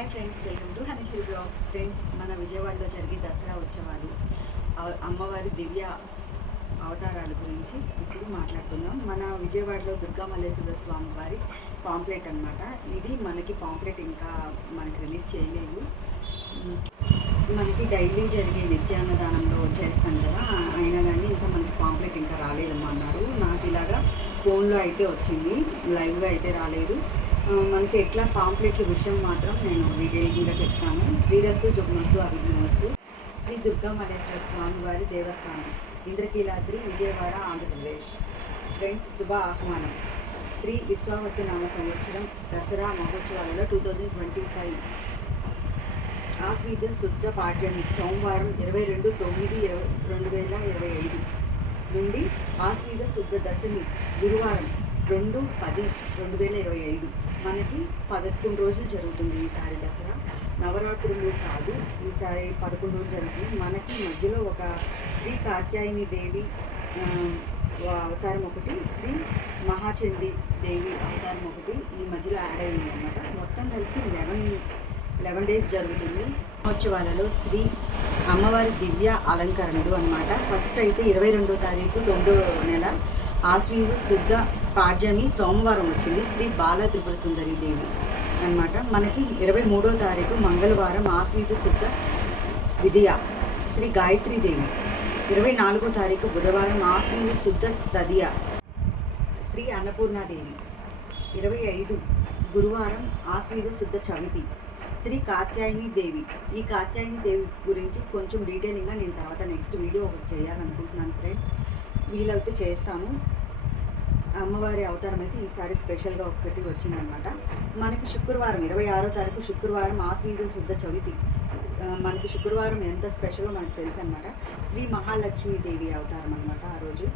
Hi friends welcome to Haneeshwari vlogs. Friends మన విజయవాడలో జరిగే దసరా ఉత్సవాలు అమ్మవారి దివ్య అవతారాల గురించి ఇప్పుడు మాట్లాడుకుందాం. మన విజయవాడలో దుర్గా మల్లేశ్వర స్వామి వారి పాంప్లెట్ అన్నమాట. ఇది మనకి పాంప్లెట్ ఇంకా మనకి రిలీజ్ చేయలేదు. మనకి డైలీ జరిగే నిత్యాన్నదానంలో చేస్తాం కదా అయినా కానీ ఇంకా మనకి పాంప్లెట్ ఇంకా రాలేదమ్మా అన్నారు. నాకు ఇలాగా ఫోన్లో అయితే వచ్చింది లైవ్గా అయితే రాలేదు. మనకి ఎట్లా పాంప్లెట్ల విషయం మాత్రం నేను డీటెయిలింగ్గా చెప్తాను. శ్రీరస్తు శుభమస్తు అభిజ్ఞమస్తు శ్రీ దుర్గా స్వామివారి దేవస్థానం ఇంద్రకీలాద్రి విజయవాడ ఆంధ్రప్రదేశ్. ఫ్రెండ్స్ శుభ ఆహ్వానం. శ్రీ విశ్వావసు సంవత్సరం దసరా మహోత్సవాలలో టూ థౌజండ్ ట్వంటీ ఫైవ్ ఆశ్వీజ శుద్ధ పాఠ్యమి సోమవారం ఇరవై రెండు తొమ్మిది ఇరవై రెండు వేల ఇరవై ఐదు నుండి ఆశ్వీజ శుద్ధ దశమి గురువారం రెండు పది రెండు వేల ఇరవై ఐదు. మనకి పదకొండు రోజులు జరుగుతుంది ఈసారి దసరా. నవరాత్రులు కాదు ఈసారి పదకొండు రోజులు జరుగుతుంది. మనకి మధ్యలో ఒక శ్రీ కాత్యాయని దేవి అవతారం ఒకటి శ్రీ మహాచండి దేవి అవతారం ఒకటి ఈ మధ్యలో యాడ్ అయింది అనమాట మొత్తం కలిపి లెవెన్ లెవెన్ డేస్ జరుగుతుంది. మహోత్సవాలలో శ్రీ అమ్మవారి దివ్య అలంకరణలు అన్నమాట. ఫస్ట్ అయితే ఇరవై రెండో తారీఖు తొమ్మిదో నెల. ఆశ్వీజ శుద్ధ పాడ్యమి సోమవారం వచ్చింది. శ్రీ బాల త్రిపుర సుందరి దేవి అన్నమాట. మనకి ఇరవై మూడో తారీఖు మంగళవారం ఆస్మిత శుద్ధ విద్య శ్రీ గాయత్రి దేవి. ఇరవై నాలుగో తారీఖు బుధవారం ఆశ్వీజ శుద్ధ తదియ శ్రీ అన్నపూర్ణాదేవి ఇరవై ఐదు గురువారం ఆశ్వీజ శుద్ధ చవితి శ్రీ కాత్యాయని దేవి. ఈ కాత్యాయని దేవి గురించి కొంచెం డీటెయిలింగ్గా నేను తర్వాత నెక్స్ట్ వీడియో ఒకటి చేయాలనుకుంటున్నాను ఫ్రెండ్స్ వీలైతే చేస్తాను. అమ్మవారి అవతారం అయితే ఈసారి స్పెషల్గా ఒకటి వచ్చిందనమాట. మనకి శుక్రవారం ఇరవై ఆరో తారీఖు శుక్రవారం ఆశ్వీజ శుద్ధ చవితి. మనకి శుక్రవారం ఎంత స్పెషలో మనకు తెలుసు అనమాట శ్రీ మహాలక్ష్మీదేవి అవతారం అనమాట ఆ రోజు.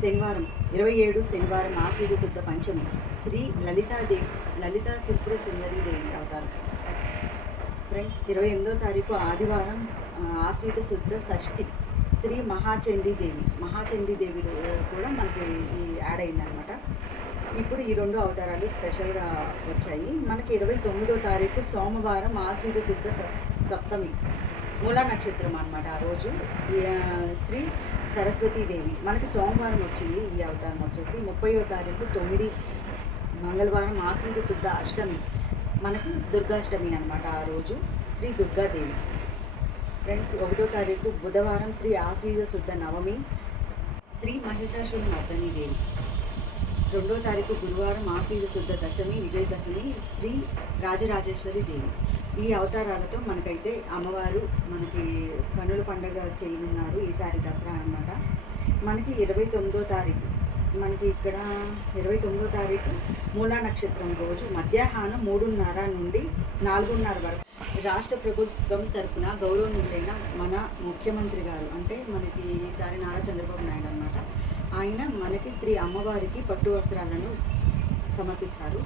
శనివారం ఇరవై ఏడు శనివారం ఆశ్వీజ శుద్ధ పంచమి. శ్రీ లలితాదేవి లలిత త్రిపుర సుందరి దేవి అవతారం. ఫ్రెండ్స్ ఇరవై ఎనిమిదో తారీఖు ఆదివారం ఆ, శుద్ధ షష్ఠి. శ్రీ మహాచండీదేవి. మహాచండీదేవిలో కూడా మనకి ఈ యాడ్ అయిందనమాట ఇప్పుడు ఈ రెండు అవతారాలు స్పెషల్గా వచ్చాయి. మనకి ఇరవై తొమ్మిదో తారీఖు సోమవారం ఆశ్వీజ శుద్ధ సప్తమి మూలా నక్షత్రం అనమాట ఆ రోజు. శ్రీ సరస్వతీదేవి. మనకి సోమవారం వచ్చింది ఈ అవతారం వచ్చేసి. ముప్పయో తారీఖు తొమ్మిది మంగళవారం ఆశ్వీజ శుద్ధ అష్టమి. మనకి దుర్గాష్టమి అనమాట ఆ రోజు. శ్రీ దుర్గాదేవి. ఫ్రెండ్స్ ఒకటో తారీఖు బుధవారం శ్రీ ఆశ్వీజ శుద్ధ నవమి శ్రీ మహిషాసుర మర్దని దేవి. రెండో తారీఖు గురువారం ఆశ్వీజ శుద్ధ దశమి విజయదశమి శ్రీ రాజరాజేశ్వరి దేవి. ఈ అవతారాలతో మనకైతే అమ్మవారు మనకి కనుల పండగ చేయనున్నారు ఈసారి దసరా అన్నమాట. మనకి ఇరవై తొమ్మిదో తారీఖు. మనకి ఇక్కడ ఇరవై తొమ్మిదో తారీఖు మూలా నక్షత్రం రోజు. మధ్యాహ్నం మూడున్నర నుండి నాలుగున్నర వరకు. రాష్ట్ర ప్రభుత్వం తరపున గౌరవనీయులైన మన ముఖ్యమంత్రి గారు అంటే మనకి ఈసారి నారా చంద్రబాబు నాయుడు అనమాట ఆయన మనకి శ్రీ అమ్మవారికి పట్టు వస్త్రాలను సమర్పిస్తారు.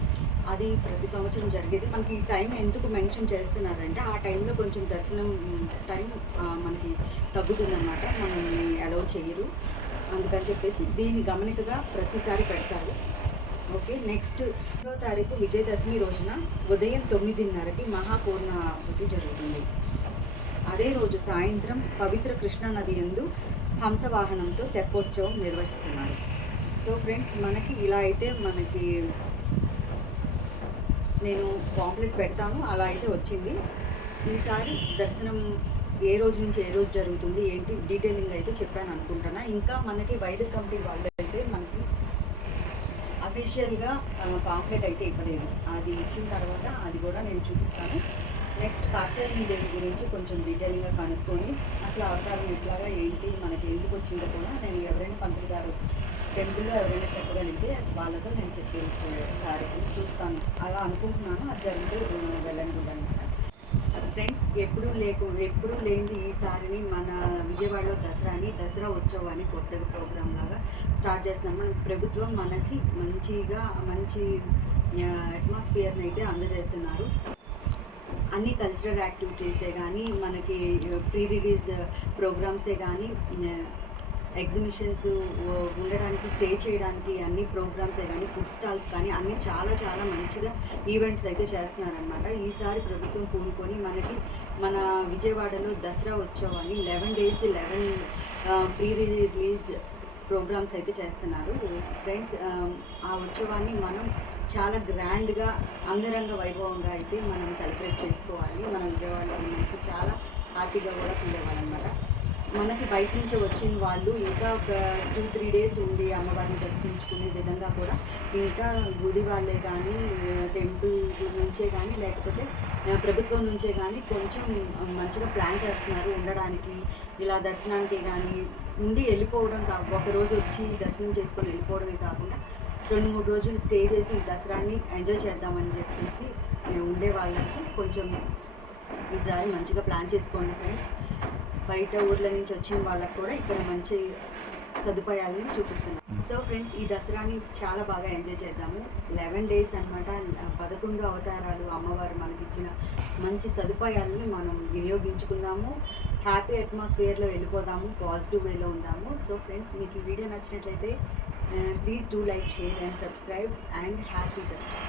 అది ప్రతి సంవత్సరం జరిగేది. మనకి ఈ టైం ఎందుకు మెన్షన్ చేస్తున్నారంటే ఆ టైంలో కొంచెం దర్శనం టైం మనకి తగ్గుతుందన్నమాట. మనల్ని అలౌ చేయరు. అందుకని చెప్పేసి దీన్ని గమనికగా ప్రతిసారి పెడతారు. ఓకే నెక్స్ట్ రెండో తారీఖు విజయదశమి రోజున ఉదయం తొమ్మిదిన్నరకి మహాపూర్ణాహుతి జరుగుతుంది. అదే రోజు సాయంత్రం పవిత్ర కృష్ణా నది ఎందు హంసవాహనంతో తెప్పోత్సవం నిర్వహిస్తున్నారు. సో ఫ్రెండ్స్ మనకి ఇలా అయితే మనకి నేను పాంప్లెట్ పెడతాను. అలా అయితే వచ్చింది. ఈసారి దర్శనం ఏ రోజు నుంచి ఏ రోజు జరుగుతుంది ఏంటి డీటెయిలింగ్ అయితే చెప్పాను అనుకుంటున్నా. ఇంకా మనకి వైద్య కంపెనీ వాళ్ళు అయితే మనకి అఫీషియల్గా పాంప్లెట్ అయితే ఇవ్వలేదు. అది ఇచ్చిన తర్వాత అది కూడా నేను చూపిస్తాను. నెక్స్ట్ కార్తీక దేవి గురించి కొంచెం డీటెయిల్గా కనుక్కొని అసలు అవతారం ఎట్లాగా ఏంటి మనకి ఎందుకు వచ్చిందో కూడా నేను ఎవరైనా పంతులు గారు టెంపుల్లో ఎవరైనా చెప్పగలిగితే వాళ్ళతో నేను చెప్పి కార్యక్రమం చూస్తాను. అలా అనుకుంటున్నాను. అది జరిగితే వెళ్ళను కూడా ఫ్రెండ్స్ ఎప్పుడు లేకు ఎప్పుడు లేని ఈసారిని మన విజయవాడలో దసరాని దసరా ఉత్సవాన్ని కొత్తగా ప్రోగ్రామ్ లాగా స్టార్ట్ చేస్తున్నాం మన ప్రభుత్వం మనకి మంచిగా మంచి అట్మాస్ఫియర్ని అయితే అందజేస్తున్నారు. అన్ని కల్చరల్ యాక్టివిటీసే కానీ మనకి ఫ్రీ రిలీజ్ ప్రోగ్రామ్సే కానీ ఎగ్జిబిషన్స్ ఉండడానికి స్టే చేయడానికి అన్ని ప్రోగ్రామ్స్ కానీ ఫుడ్ స్టాల్స్ కానీ అన్నీ చాలా చాలా మంచిగా ఈవెంట్స్ అయితే చేస్తున్నారనమాట ఈసారి ప్రభుత్వం పూనుకొని మనకి మన విజయవాడలో దసరా ఉత్సవాన్ని eleven days eleven pre release programmes అయితే చేస్తున్నారు. ఫ్రెండ్స్ ఆ ఉత్సవాన్ని మనం చాలా గ్రాండ్గా అంగరంగ వైభవంగా అయితే మనం సెలబ్రేట్ చేసుకోవాలి. మన విజయవాడలో మనకి చాలా హ్యాపీగా కూడా ఫీల్ అవ్వాలన్నమాట. మనకి బయట నుంచి వచ్చిన వాళ్ళు ఇంకా ఒక టూ త్రీ డేస్ ఉండి అమ్మవారిని దర్శించుకునే విధంగా కూడా ఇంకా గుడి వాళ్ళే కానీ టెంపుల్ నుంచే కానీ లేకపోతే ప్రభుత్వం నుంచే కానీ కొంచెం మంచిగా ప్లాన్ చేస్తున్నారు ఉండడానికి. ఇలా దర్శనానికి కానీ ఉండి వెళ్ళిపోవడం కా ఒక రోజు వచ్చి దర్శనం చేసుకొని వెళ్ళిపోవడమే కాకుండా రెండు మూడు రోజులు స్టే చేసి ఈ దసరాని ఎంజాయ్ చేద్దామని చెప్పేసి మేము ఉండే వాళ్ళకి కొంచెం ఈసారి మంచిగా ప్లాన్ చేసుకోండి ఫ్రెండ్స్. బయట ఊర్ల నుంచి వచ్చిన వాళ్ళకు కూడా ఇక్కడ మంచి సదుపాయాలను చూపిస్తున్నాం. సో ఫ్రెండ్స్ ఈ దసరాని చాలా బాగా ఎంజాయ్ చేద్దాము. లెవెన్ డేస్ అనమాట పదకొండు అవతారాలు అమ్మవారు మనకి ఇచ్చిన మంచి సదుపాయాలని మనం వినియోగించుకుందాము. హ్యాపీ అట్మాస్ఫియర్లో వెళ్ళిపోదాము పాజిటివ్ వేలో ఉందాము. సో ఫ్రెండ్స్ మీకు ఈ వీడియో నచ్చినట్లయితే please do like share and subscribe and happy Dasara.